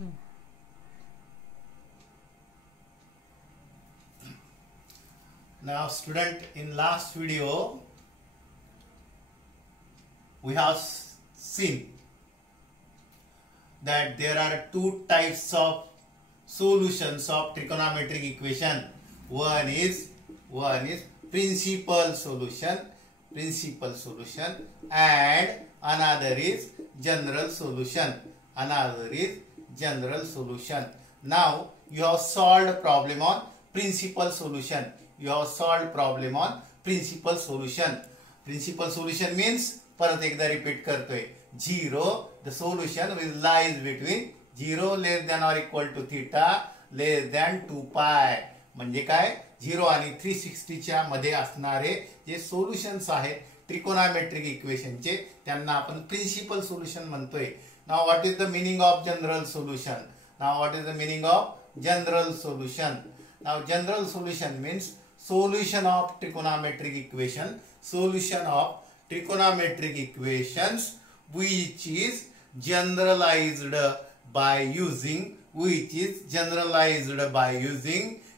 Now student, in last video we have seen that there are two types of solutions of trigonometric equation. One is principal solution, and another is general solution, Now you have solved problem on principal solution. Principal solution means, परत एकदा repeat करतोय, 0, the solution which lies between 0 less than or equal to theta less than 2 pi. म्हणजे काय, 0 आणि 360 च्या मध्ये असणारे जे सोल्युशन्स आहेत ट्रिकोनोमेट्रिक इक्वेशनचे, त्यांना आपण प्रिन्सिपल सोल्युशन म्हणतोय. Now what is the meaning of general solution? Now general solution means solution of trigonometric equations which is generalized by using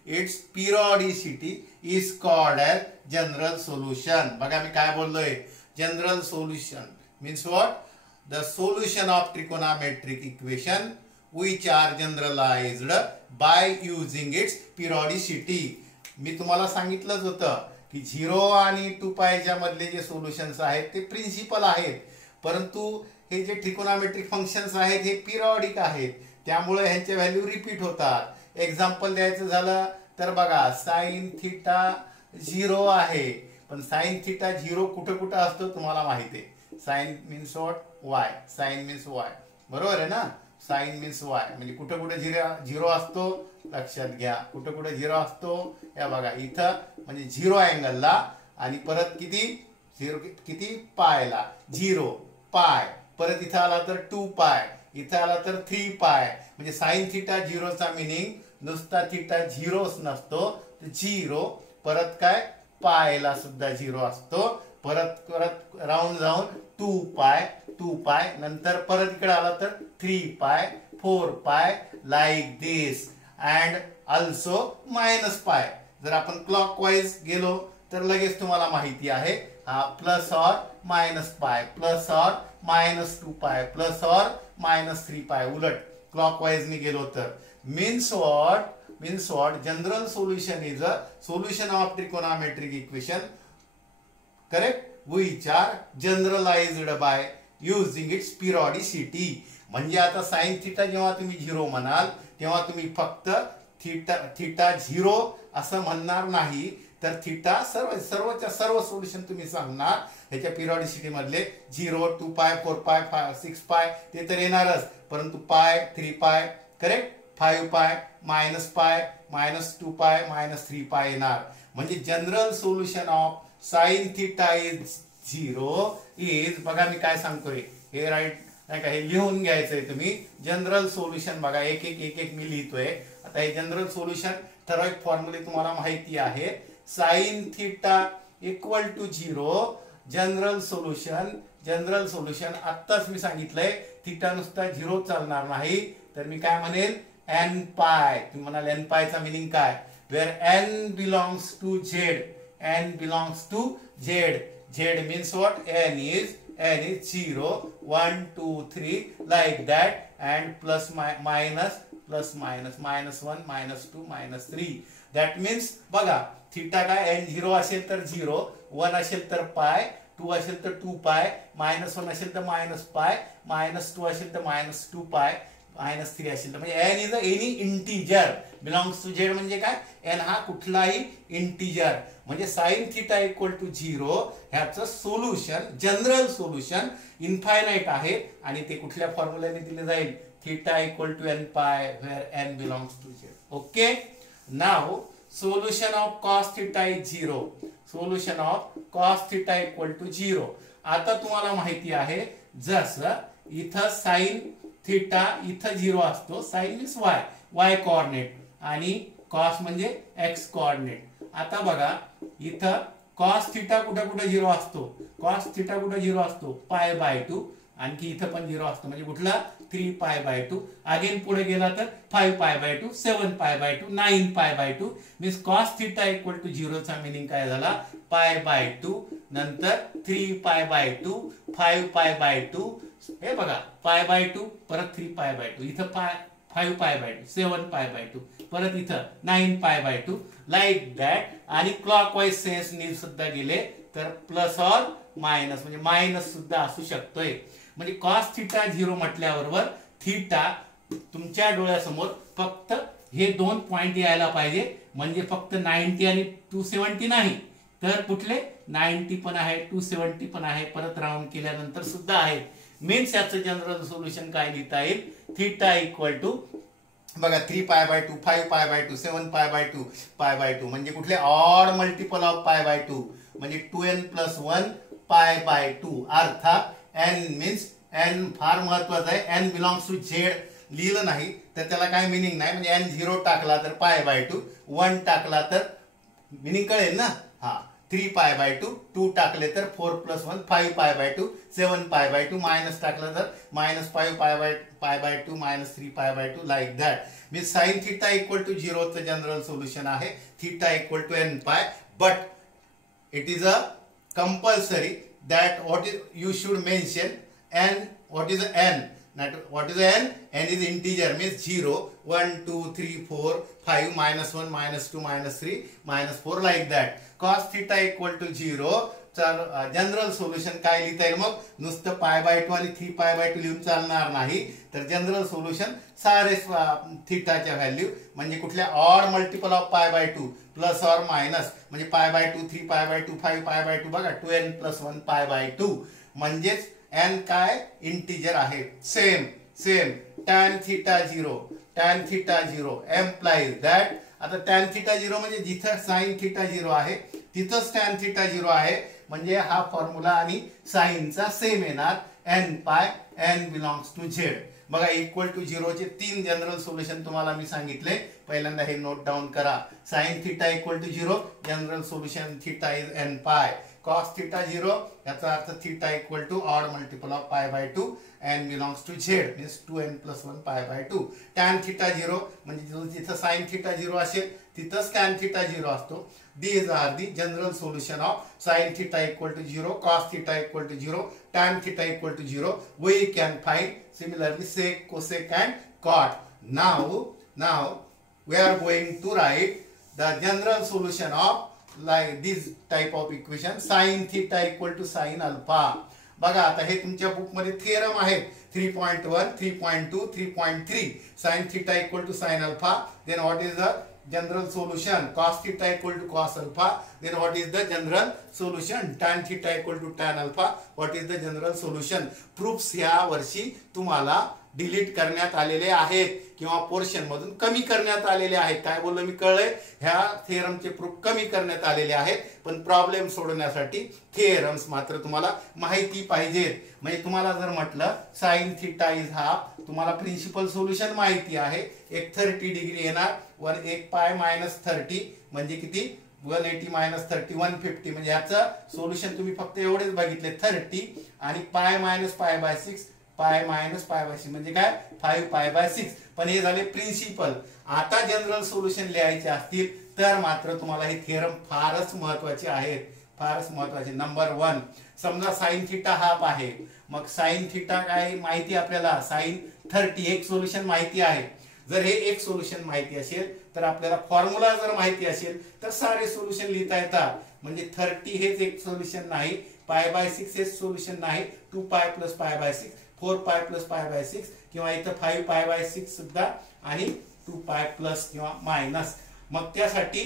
its periodicity is called as general solution. बघा मी काय बोललोय, general solution means what? The solution of trigonometric equation which are generalized by using its periodicity. मी तुम्हाला सांगितलंच होतं की 0 आणि 2 पायच्या मधले जे सोल्युशन्स आहेत ते प्रिन्सिपल आहेत, परंतु हे जे ट्रिकोनोमेट्रिक फंक्शन्स आहेत हे पिरियॉडिक आहेत, त्यामुळे ह्यांच्या व्हॅल्यू रिपीट होतात. एक्झाम्पल द्यायचं झालं तर बघा, साइन थीटा 0 आहे, पण साइन थीटा 0 कुठे कुठे असतो तुम्हाला माहिती आहे. Sine means what? Y. Sine means Y, बरोबर आहे ना? साइन मीन्स वाय म्हणजे कुठे कुठे 0 असतो, लक्षात घ्या. कुठे कुठे 0 असतो, या बघा इथं, म्हणजे 0 अँगलला, आणि परत किती पायला, 0 पाय, परत इथं आला तर 2 पाय, इथं आला तर 3 पाय. म्हणजे साइन थीटा 0 चा मिनिंग नुसता थीटा 0च नसतो, 0 परत काय पायला सुद्धा 0 असतो, परत राऊंड जाऊन 2 पाय, नंतर परत इकडे आला तर 3 पाय, 4 पाय, लाईक दिस, अँड ऑल्सो -पाय. जर आपण क्लॉकवाइज गेलो तर लगेच तुम्हाला माहिती आहे, हा plus or minus pi, plus और -2 पाय, प्लस और -3 पाय, उलट क्लॉकवाइज ने गेलो तर. Means what? General solution is a solution of trigonometric equation, correct, which are generalized by using its periodicity. म्हणजे आता साइन थीटा जेव्हा तुम्ही 0 म्हणाल तेव्हा तुम्ही फक्त थीटा 0 असं म्हणणार नाही, तर थीटा सर्वच्या सर्व सोल्युशन तुम्ही सांगणार. ह्याच्या पिरियॉडिसिटी मधले 0, 2 पाय, 4 पाय, 6 पाय ते तर येणारच, परंतु पाय, 3 पाय, करेक्ट, 5 पाय, पाय, -2 पाय, -3 पाय येणार. म्हणजे general solution of sine theta is 0 is, बघा मी काय सांगतोय, हे राईट नाही का, हे लिहून घ्यायचंय तुम्ही. जनरल सोल्युशन बघा, एक मी लिहितोय. आता हे जनरल सोल्युशन ठराविक फॉर्म्युले तुम्हाला माहिती आहे. Sine theta equal to 0, general solution. आत्ताच मी सांगितलंय थीटा नुसता 0 चालणार नाही, तर मी काय म्हणेल, n पाय. तुम्ही म्हणाल n पायचा मिनिंग काय? Where n belongs to Z, Z means what? N is 0, 1, 2, 3 like that, and plus minus, -1, -2, -3. That means बघा, थीटा काय, n0 असेल तर 0, 1 असेल तर पाय, 2 असेल तर 2 पाय, -1 असेल तर -पाय, -2 असेल तर -2 पाय, -3 असेल तर, म्हणजे n is any integer belongs to Z. म्हणजे काय, n हा कुठलाही इंटिजर. म्हणजे साइन थीटा इक्वल टू 0 ह्याचं सोल्युशन, जनरल सोल्युशन इन्फायनाइट आहे, आणि ते कुठल्या फॉर्म्युल्याने दिले जाईल, theta equal to n pi, where n belongs to Z. Okay. Now solution of cos theta is 0. Solution of cos theta equal to 0. आता तुम्हाला माहिती आहे, जसं इथं साइन थीटा इथं 0 असतो, साइन मीन्स वाय कोऑर्डिनेट, आणि कॉस म्हणजे एक्स कोऑर्डिनेट. आता बघा, इथं कॉस थीटा कुठे 0 असतो, पाय/2, आणखी इथं पण 0 असतो, म्हणजे कुठला 3 पाय बाय 2. अगेन पुढे गेला तर 5 पाय बाय 2, 7 पाय by 2, 9 pi by 2. Means cos theta equal to 0 चा मिनिंग काय झाला, पाय बाय 2, नंतर 3 पाय बाय 2, 5 पाय बाय 2. हे बघा, पाय बाय 2 परत 3 पाय बाय 2, इथं 5 पाय बाय 2, 7 पाय बाय 2, परत इथं 9 पाय बाय 2, लाईक दॅट. आणि क्लॉकवाईज सेन्स नी सुद्धा गेले तर प्लस ऑर मायनस, म्हणजे मायनस सुद्धा असू शकतोय. म्हणजे कॉस थिटा 0 म्हटल्याबरोबर थिटा तुमच्या डोळ्यासमोर फक्त हे दोन पॉइंट यायला पाहिजे. म्हणजे फक्त 90 आणि 270 नाही, तर कुठले 90 पण आहे, 270 पण आहे, परत राऊंड केल्यानंतर सुद्धा आहे. मीन्स याचं जनरल सोल्युशन काय लिहिता येईल, थिटा इक्वल टू बघा 3 पाय बाय 2, 5 पाय बाय 2, 7 पाय बाय 2, पाय बाय 2. म्हणजे कुठले odd multiple of pi by 2, म्हणजे 2n + 1 पाय बाय 2. अर्थात n मीन्स n फार महत्वाचा आहे. n बिलॉंग्स टू झेड लिहिलं नाही तर त्याला काय मिनिंग नाही. म्हणजे n 0 टाकला तर पाय बाय 2, 1 टाकला तर मिनिंग कळेल ना. हा 3 पाय बाय 2, 2 टाकले तर 4 + 1, 5 पाय बाय 2, 7 पाय बाय 2, मायनस टाकलं तर -5 pi by 2, -3 pi by 2, like that. मी साइन थिटा इक्वल टू 0 चं जनरल सोल्युशन आहे, theta equal to n pi. But it is a compulsory that what is you should mention n. What is n? What is n? N is integer, means 0, 1, 2, 3, 4, 5, -1, -2, -3, -4, like that. Cos theta equal to 0. General solution काय लिहिता येईल मग, नुसतं पाय by 2 आणि 3 pi by 2 लिहून चालणार नाही. तर जनरल सोल्युशन सारे थिटाच्या व्हॅल्यू म्हणजे कुठल्या odd multiple of pi by 2 plus or minus, म्हणजे पाय by 2, 3 pi by 2, 5 pi by 2. बघा 2n + 1 पाय बाय 2, म्हणजेच n काय इंटिजर आहे. Same tan theta 0 implies that. आता tan theta 0 म्हणजे जिथं sin theta 0 आहे तिथंच tan theta 0 आहे. म्हणजे हा फॉर्म्युला आणि साइनचा सेम येणार. n पाय, n बिलॉंग्स टू झेड. बघा इक्वल टू 0 चे 3 जनरल सोल्युशन तुम्हाला मी सांगितले. पहिल्यांदा हे नोट डाऊन करा. Sine theta equal to 0, general solution theta is n pi. cos theta 0, याचा अर्थ theta equal to odd multiple of pi by 2, n belongs to Z, means 2n + 1 पाय by 2. tan theta 0 म्हणजे जिथं sine theta 0 असेल तिथंच tan theta 0 असतो. These are the general solution of sin theta equal to 0, cos theta equal to 0, tan theta equal to 0. We can find similarly sec, cosec and cot. Now we are going to write the general solution of like this type of equation, sin theta equal to sin alpha. बघा आता हे तुमच्या book मध्ये theorem आहेत 3.1, 3.2, 3.3. sin theta equal to sin alpha. Then what is the general solution? Cos theta equal to cos alpha. Then what is the general solution? Tan theta equal to tan alpha. What is the general solution? Proofs ह्या वर्षी तुम्हाला delete करण्यात आलेले आहेत किंवा portion मधून कमी करण्यात आलेले आहेत. काय बोललो मी कळलंय? ह्या थेरमचे प्रूफ कमी करण्यात आलेले आहेत. पण प्रॉब्लेम सोडवण्यासाठी थेरम्स मात्र तुम्हाला माहिती पाहिजेत. म्हणजे तुम्हाला जर म्हटलं साइन थिटा इज हाफ, तुम्हाला प्रिन्सिपल सोल्युशन माहिती आहे. एक 30 डिग्री येणार वर एक पाय -30 म्हणजे किती, 180 - 30 150. म्हणजे याचं सोल्युशन तुम्ही फक्त एवढेच बघितले 30 आणि पाय -π/6, पाय -π/6 म्हणजे काय 5 π/6. पण हे झाले प्रिन्सिपल. आता जनरल सोल्युशन लिहायचे असतील तर मात्र तुम्हाला हे थेरम फारच महत्वाचे आहेत, फारच महत्वाचे. नंबर 1, समजा साइन थिटा हाफ आहे. मग साइन थिटा काय माहिती आपल्याला, साइन 30 एक सोल्युशन माहिती आहे. जर हे एक सोल्युशन माहिती असेल तर आपल्याला फॉर्म्युला जर माहिती असेल तर सारे सोल्युशन लिहिता येतात. म्हणजे 30 हेच एक सोल्युशन नाही, π/6 हे सोल्युशन नाही, 2π + π/6, 4π + π/6 किंवा इथं 5π/6 सुद्धा आणि 2π प्लस किंवा मायनस. मग त्यासाठी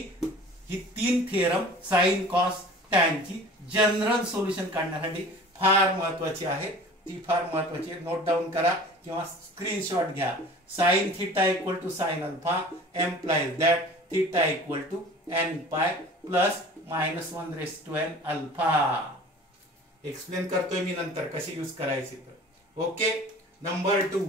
ही 3 थेरम साइन कॉस टॅन ची जनरल सोल्युशन काढण्यासाठी फार महत्वाची आहे. ती फार महत्वाची आहे. नोट डाऊन करा किंवा स्क्रीनशॉट घ्या. Sine theta equal to sine alpha implies that theta equal to n pi plus -1/n alpha. Explain करतोय मी नंतर कशी यूज करायची तर. Okay. Number 2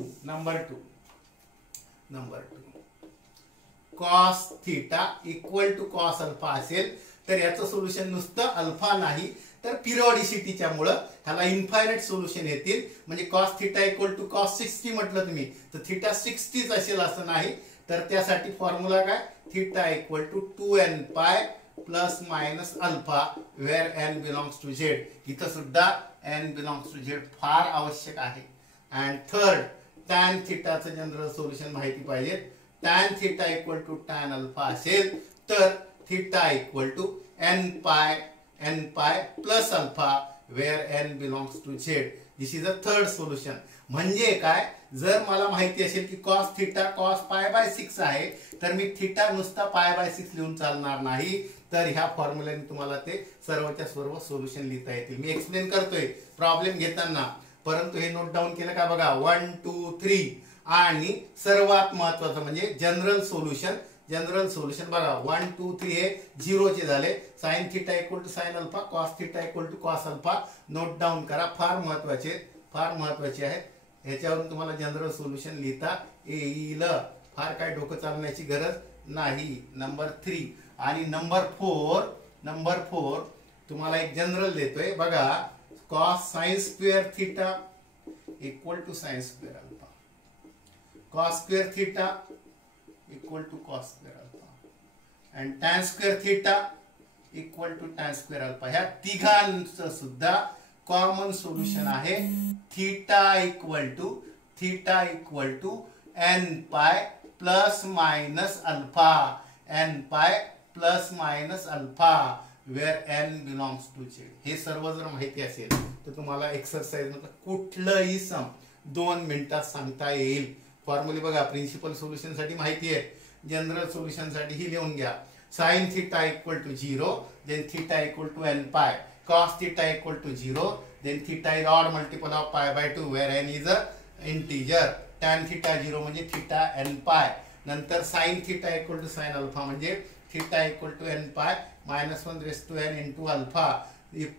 cos theta equal to cos alpha असेल तर याचं सोल्युशन नुसतं अल्फा नाही तर पिरियॉडिसिटीच्या मुळे ह्याला इन्फायनाइट सोल्युशन येतील. म्हणजे cos theta equal to cos 60 म्हटलं तुम्ही तर थिटा 60 असेल असं नाही. तर त्यासाठी फॉर्म्युला काय, theta equal to 2n pi plus minus alpha where n belongs to Z. इथं सुद्धा n बिलॉंग्स टू झेड फार आवश्यक आहे. अँड थर्ड, टॅन थिटाचं जनरल सोल्युशन माहिती पाहिजे. Tan theta equal to tan alpha असेल तर theta equal to n pi plus alpha where n belongs to Z. This is a third solution. म्हणजे काय, जर मला माहिती असेल की cos theta cos pi by 6 आहे तर मी थिटा नुसता पाय बाय 6 लिहून चालणार नाही. तर ह्या फॉर्म्युल्याने तुम्हाला ते सर्वच्या सर्व सोल्युशन लिहिता येतील. मी एक्सप्लेन करतोय प्रॉब्लेम घेताना, परंतु हे नोट डाऊन केलं का बघा. 1 2 3 आणि सर्वात महत्वाचं म्हणजे जनरल सोल्युशन. जनरल सोल्युशन बघा 1 2 3 हे 0 चे झाले. Sine theta equal to sine alpha, cos theta equal to cos alpha. Note down करा, फार महत्वाचे आहेत. ह्याच्यावरून तुम्हाला जनरल सोल्युशन लिहिता येईल. फार काय डोकं चालण्याची गरज नाही. नंबर 3 आणि नंबर 4 तुम्हाला एक जनरल देतोय बघा. Cos sine square theta equal to sine square alpha, cos square theta equal to cos square alpha and tan square theta equal to tan square alpha. ह्या तिघांचं सुद्धा कॉमन सोल्युशन आहे. Theta equal to n pi plus minus alpha, n pi plus minus alpha where n belongs to Z. हे सर्व जर माहिती असेल तर तुम्हाला एक्सरसाइज मध्ये कुठलंही सम 2 मिनिटात सांगता येईल. फॉर्म्युले बघा, प्रिन्सिपल सोल्युशन साठी माहिती आहे, जनरल सोल्युशन साठी ही लिहून घ्या. Sine theta equal to 0 then theta equal to n pi, cos theta equal to 0 then theta is odd multiple of pi by 2 where n is a integer. tan theta 0 म्हणजे theta n pi. नंतर sin theta equal to sin alpha म्हणजे theta equal to n pi minus 1 raised to n into alpha. If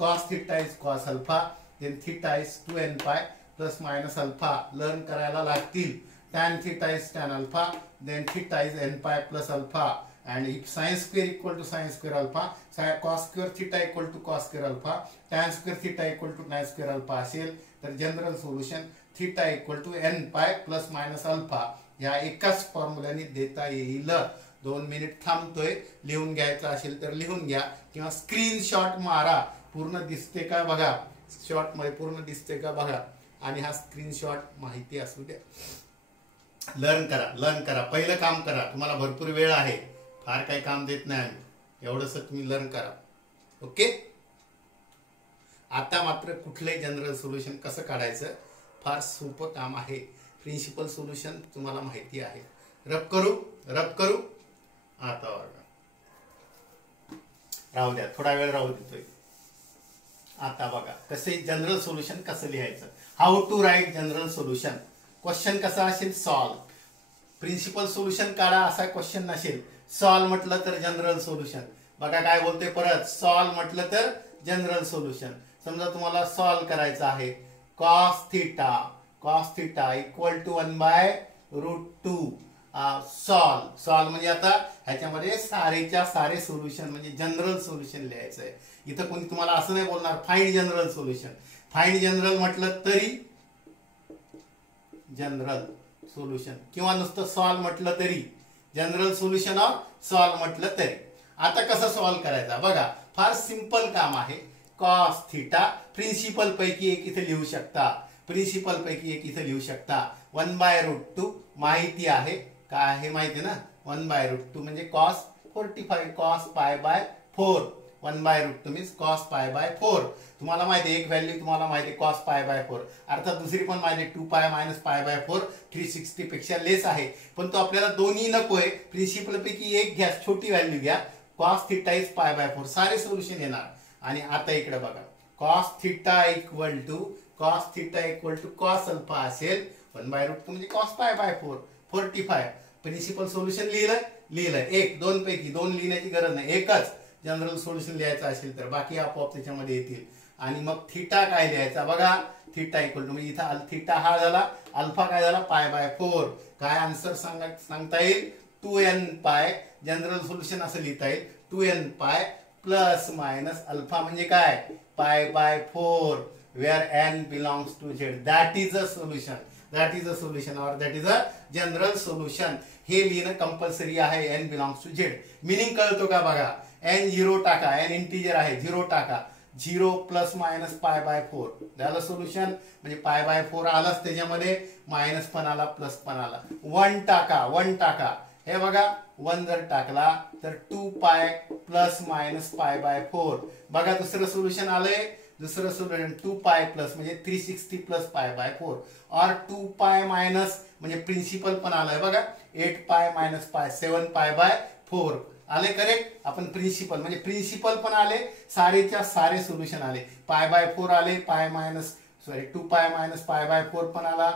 cos theta is cos alpha then theta is 2n pi plus minus alpha. Learn करायला लागतील. tan theta is tan alpha then theta is n pi plus alpha. And if sin square equal to sin square alpha, cos square theta equal to cos square alpha, tan square theta equal to tan square alpha असेल तर general solution theta equal to n pi plus minus alpha या एकाच फॉर्म्युल्याने देता येईल. 2 minute थांबतोय. लिहून घ्यायचं असेल तर लिहून घ्या किंवा स्क्रीनशॉट मारा. पूर्ण दिसते का बघा, शॉट मध्ये पूर्ण दिसते का बघा आणि हा स्क्रीनशॉट माहिती असू द्या. लर्न करा. पहिलं काम करा. तुम्हाला भरपूर वेळ आहे, फार काही काम देत नाही आम्ही. एवढंच तुम्ही लर्न करा. ओके. आता मात्र कुठले जनरल सोल्युशन कसं काढायचं फार सोपं काम आहे. प्रिन्सिपल सोल्युशन तुम्हाला माहिती आहे. रब करू. आता राहू द्या, थोडा वेळ राहू देतोय. आता बघा कसे जनरल सोल्युशन कसं लिहायचं. How to write general solution. Question कसा असेल, सॉल्व. प्रिन्सिपल सोल्युशन काढा असा क्वेश्चन नसेल. सॉल्व म्हटलं तर जनरल सोल्युशन. बघा काय बोलते परत, सॉल्व म्हटलं तर जनरल सोल्युशन. समजा तुम्हाला सॉल्व करायचं आहे. Cos theta equal to 1/√2. Solve म्हणजे आता ह्याच्यामध्ये सारेच्या सारे सोल्युशन म्हणजे जनरल सोल्युशन लिहायचं आहे. इथं कोणी तुम्हाला असं नाही बोलणार find general solution. Find general म्हटलं तरी जनरल सोल्युशन किंवा नुसतं सॉल्व म्हटलं तरी जनरल सोल्युशन ऑर सॉल्व म्हटलं तरी. आता कसं सॉल्व करायचं बघा, फार सिंपल काम आहे. कॉस थिटा प्रिन्सिपल पैकी एक इथे लिहू शकता. 1/√2 माहिती आहे. काय आहे माहिती ना, 1/√2 म्हणजे cos 45 cos pi by 4. 1/√2 means cos pi by 4. तुम्हाला माहिती एक व्हॅल्यू तुम्हाला माहिती कॉस पाय बाय 4. अर्थात दुसरी पण माहिती 2 पाय मायनस पाय बाय 4 360 पेक्षा लेस आहे. पण तो आपल्याला दोन्ही नकोय. प्रिन्सिपल पैकी एक घ्या, छोटी व्हॅल्यू घ्या. Cos theta is pi by 4. सारे सोल्युशन येणार. आणि आता इकडे बघा, cos theta equal to cos alpha असेल. 1/√2 म्हणजे cos pi by 4 45. Principal solution लिहिलंय. एक 2 पैकी 2 लिहिण्याची गरज नाही. एकच जनरल सोल्युशन लिहायचं असेल तर बाकी आपोआप त्याच्यामध्ये येतील. आणि मग थिटा काय लिहायचा बघा. थिटा इक्वल टू म्हणजे इथं थिटा हा झाला, अल्फा काय झाला पाय बाय 4. काय आन्सर सांगता येईल, 2n पाय, जनरल सोल्युशन असं लिहिता येईल 2n pi plus minus alpha म्हणजे काय pi by 4 where n belongs to z. That is a solution, that is a solution और that is a general solution. हे लिहिणं कंपल्सरी आहे n belongs to z. Meaning कळतो का बघा. n 0 टाका, n इंटिजर आहे 0 टाका, 0 प्लस मायनस पाय बाय 4 झालं सोल्युशन. म्हणजे पाय बाय 4 आलाच त्याच्यामध्ये, मायनस पण आला प्लस पण आला. 1 टाका, 1 टाका, हे बघा 1 जर टाकला तर 2 पाय प्लस मायनस पाय बाय 4. बघा दुसरं सोल्युशन आलंय, दुसरं सोल्युशन 2 पाय प्लस म्हणजे 360 प्लस पाय बाय 4 और 2 पाय मायनस म्हणजे प्रिन्सिपल पण आलंय बघा 8 पाय मायनस पाय 7 पाय बाय 4 आले. करेक्ट. आपण प्रिन्सिपल म्हणजे प्रिन्सिपल पण आले, सारेच्या सारे सोल्युशन आले. पाय बाय 4 आले, pi minus 2 pi minus pi by 4 पण आला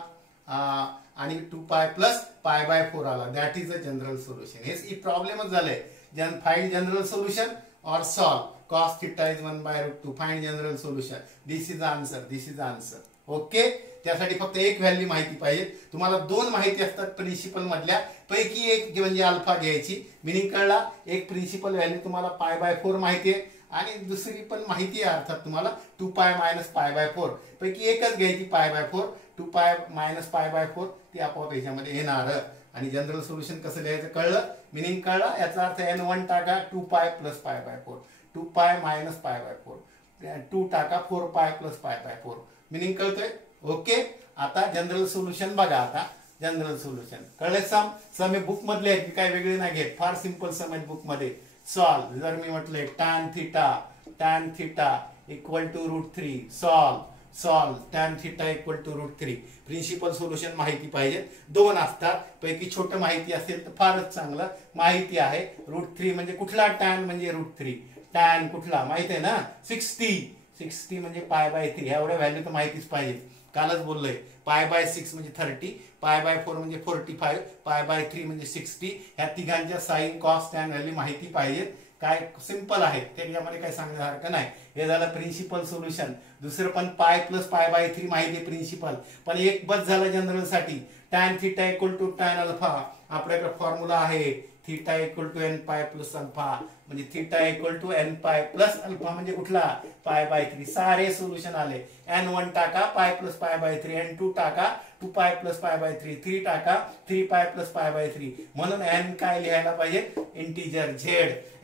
आणि 2 पाय प्लस पाय बाय 4 आला. That is a general solution. हे प्रॉब्लेमच झालंय. फाइंड जनरल सोल्युशन और solve cos theta is 1/√2. Find general solution. This is answer, this is answer. Okay. त्यासाठी फक्त एक व्हॅल्यू माहिती पाहिजे. तुम्हाला दोन माहिती असतात प्रिन्सिपल मधल्या पैकी एक म्हणजे अल्फा घ्यायची. मिनिंग कळला. एक प्रिन्सिपल व्हॅल्यू तुम्हाला पाय बाय 4 माहिती आहे आणि दुसरी पण माहिती आहे अर्थात तुम्हाला 2 पाय मायनस पाय बाय 4 पैकी एकच घ्यायची पाय by 4. 2 pi minus pi by 4 ती आपोआप याच्यामध्ये येणार. आणि जनरल सोल्युशन कसं लिहायचं कळलं, मिनिंग कळला. याचा अर्थ n1 टाका 2 पाय plus pi by 4, 2 pi minus pi by 4, 2 टाका 4 pi plus pi by 4. Meaning कळतोय. ओके. आता जनरल सोल्युशन बघा. आता जनरल सोल्युशन कळले. सम हे बुक मधले आहेत, काय वेगळे नाही घेत. फार सिंपल सम आहेत बुक मध्ये. सॉल्व जर मी म्हटले tan theta equal to √3 solve tan theta equal to √3. Principal solution माहिती पाहिजे. दोन असतात पैकी छोटं माहिती असेल तर फारच चांगलं. माहिती आहे √3 म्हणजे कुठला tan म्हणजे √3. tan कुठला माहिती आहे ना 60 म्हणजे पाय बाय 3. एवढ्या व्हॅल्यू तर माहितीच पाहिजे. कालच बोललोय. पाय बाय 6 म्हणजे 30, पाय बाय 4 म्हणजे 45, पाय बाय 3 म्हणजे 60. ह्या तिघांच्या साइन कॉस टॅन व्हॅल्यू माहिती पाहिजेत. काय सिंपल आहे त्याच्यामध्ये काय सांगण्यासारखं नाही. हे झालं प्रिन्सिपल सोल्युशन. दुसरं पण पाय प्लस पाय बाय 3 माहिती आहे प्रिन्सिपल. पण एक बस झालं जनरल साठी. tan theta equal to tan alpha. आपल्याकडे फॉर्म्युला आहे theta equal to n pi plus alpha म्हणजे theta equal to n pi plus alpha म्हणजे कुठला पाय बाय 3. सारे सोल्युशन आले. n1 टाका पाय प्लस पाय बाय 3, n2 टाका 2 पाय प्लस पाय बाय 3, 3 टाका 3 पाय प्लस पाय बाय 3. म्हणून n काय लिहायला पाहिजे इंटिजर z.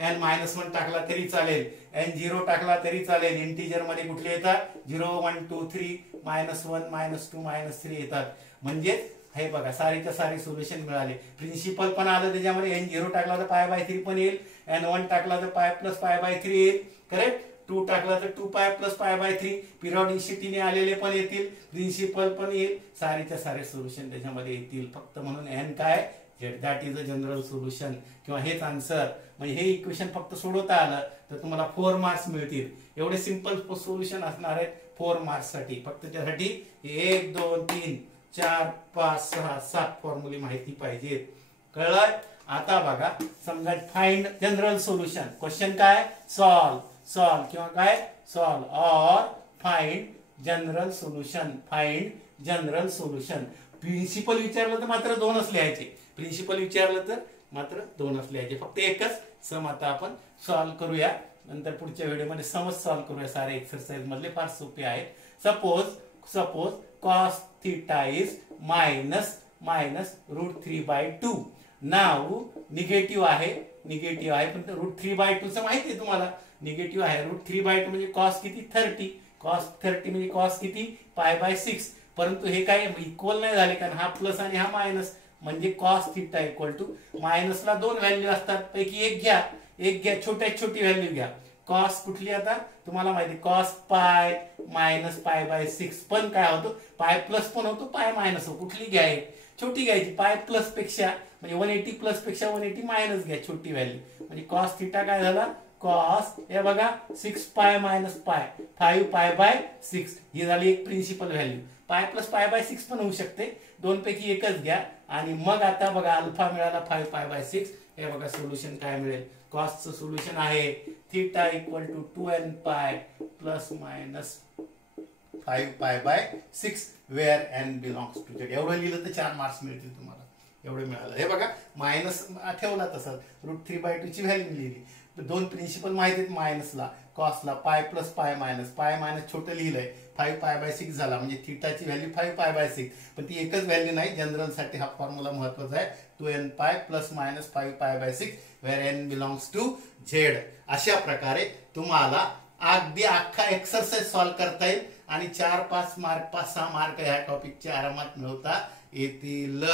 n -1 टाकला तरी चालेल, n 0 टाकला तरी चालेल. इंटिजर मध्ये कुठले येतात 0 1 2 3 -1 -2 -3 येतात. म्हणजे हे बघा सारीच्या सारी सोल्युशन मिळाले. प्रिन्सिपल पण आलं त्याच्यामध्ये. n 0 टाकला तर पाय बाय 3 पण येईल, n1 टाकला तर पाय प्लस पाय बाय 3 येईल. करेक्ट. 2 टाकला तर 2 पाय प्लस पाय बाय 3. पिरियॉडिसिटीने आलेले पण येतील, प्रिन्सिपल पण येईल. सारीच्या सारे सोल्युशन त्याच्यामध्ये येतील. फक्त म्हणून n काय that is a general solution किंवा हेच आन्सर. म्हणजे हे इक्वेशन फक्त सोडवता आलं तर तुम्हाला 4 मार्क्स मिळतील. एवढे सिंपल सोल्युशन असणार आहेत 4 मार्क्स साठी. फक्त त्यासाठी 1 2 3 4 5 6 7 फॉर्म्युले माहिती पाहिजेत. कळलं. आता बघा समजा फाइंड जनरल सोल्युशन. क्वेश्चन काय सॉल्व किंवा काय solve or find general solution. Find general solution. Principal विचारलं तर मात्र 2च लिहायचे. प्रिन्सिपल विचारलं तर मात्र 2च लिहायचे. फक्त एकच सम आता आपण सॉल्व करूया. नंतर पुढच्या व्हिडिओमध्ये समच सॉल्व करूया. सारे एक्सरसाइज मधले फार सोपे आहेत. Suppose cos theta is minus √3/2. Now negative आहे पण √3/2 चं माहिती आहे तुम्हाला. निगेटिव्ह आहे. √3/2 म्हणजे कॉस किती 30. कॉस 30 म्हणजे कॉस किती पाय बाय 6. परंतु हे काय इक्वल नाही झाले कारण हा प्लस आणि हा मायनस. म्हणजे cos थीटा इक्वल टू मायनसला 2 व्हॅल्यू असतात पैकी एक घ्या छोटी व्हॅल्यू घ्या. कॉस कुठली आता तुम्हाला माहिती cos pi minus pi by 6. पण काय होतो पाय प्लस पण होतो पाय मायनस होतो. कुठली घ्यायची छोटी घ्यायची. पाय प्लस पेक्षा म्हणजे 180 प्लस पेक्षा 180 मायनस घ्या छोटी व्हॅल्यू. म्हणजे कॉस थीटा काय झाला कॉस हे बघा 6 pi minus pi 5 pi by 6. ही झाली एक प्रिन्सिपल व्हॅल्यू. पाय प्लस पाय बाय 6 पण होऊ शकते. 2 पैकी एकच घ्या. आणि मग आता बघा अल्फा मिळाला 5 पाय बाय 6. हे बघा सोल्युशन काय मिळेल. कॉसचं सोल्युशन आहे theta equal to 2n pi plus minus 5 pi by 6 where n belongs to z. एवढं लिहिलं तर 4 मार्क्स मिळतील तुम्हाला. एवढं मिळालं. हे बघा मायनस ठेवला तसंच, √3/2 ची व्हॅल्यू लिहिली. दोन प्रिन्सिपल माहिती आहेत मायनसला, कॉसला, पाय प्लस पाय मायनस छोटं लिहिलंय, 5π/6 झाला, म्हणजे थिटाची व्हॅल्यू 5π/6. पण ती एकच व्हॅल्यू नाही, जनरलसाठी हा फॉर्म्युला महत्वाचा आहे, 2nπ ± 5π/6 where n belongs to Z. अशा प्रकारे तुम्हाला अगदी अख्खा एक्सरसाइज सॉल्व्ह करता येईल आणि 4-5 मार्क 5-6 मार्क ह्या टॉपिकचे आरामात मिळवता येतील.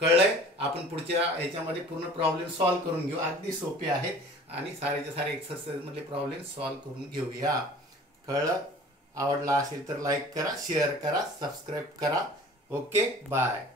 कळलंय? आपण पुढच्या ह्याच्यामध्ये पूर्ण प्रॉब्लेम सॉल्व्ह करून घेऊ. अगदी सोपे आहेत आणि सारेच्या सारे एक्सरसाइज मधले प्रॉब्लेम सॉल्व्ह करून घेऊया. कळलं? आवडला असेल तर लाईक करा, शेअर करा, सबस्क्राईब करा. Okay, bye.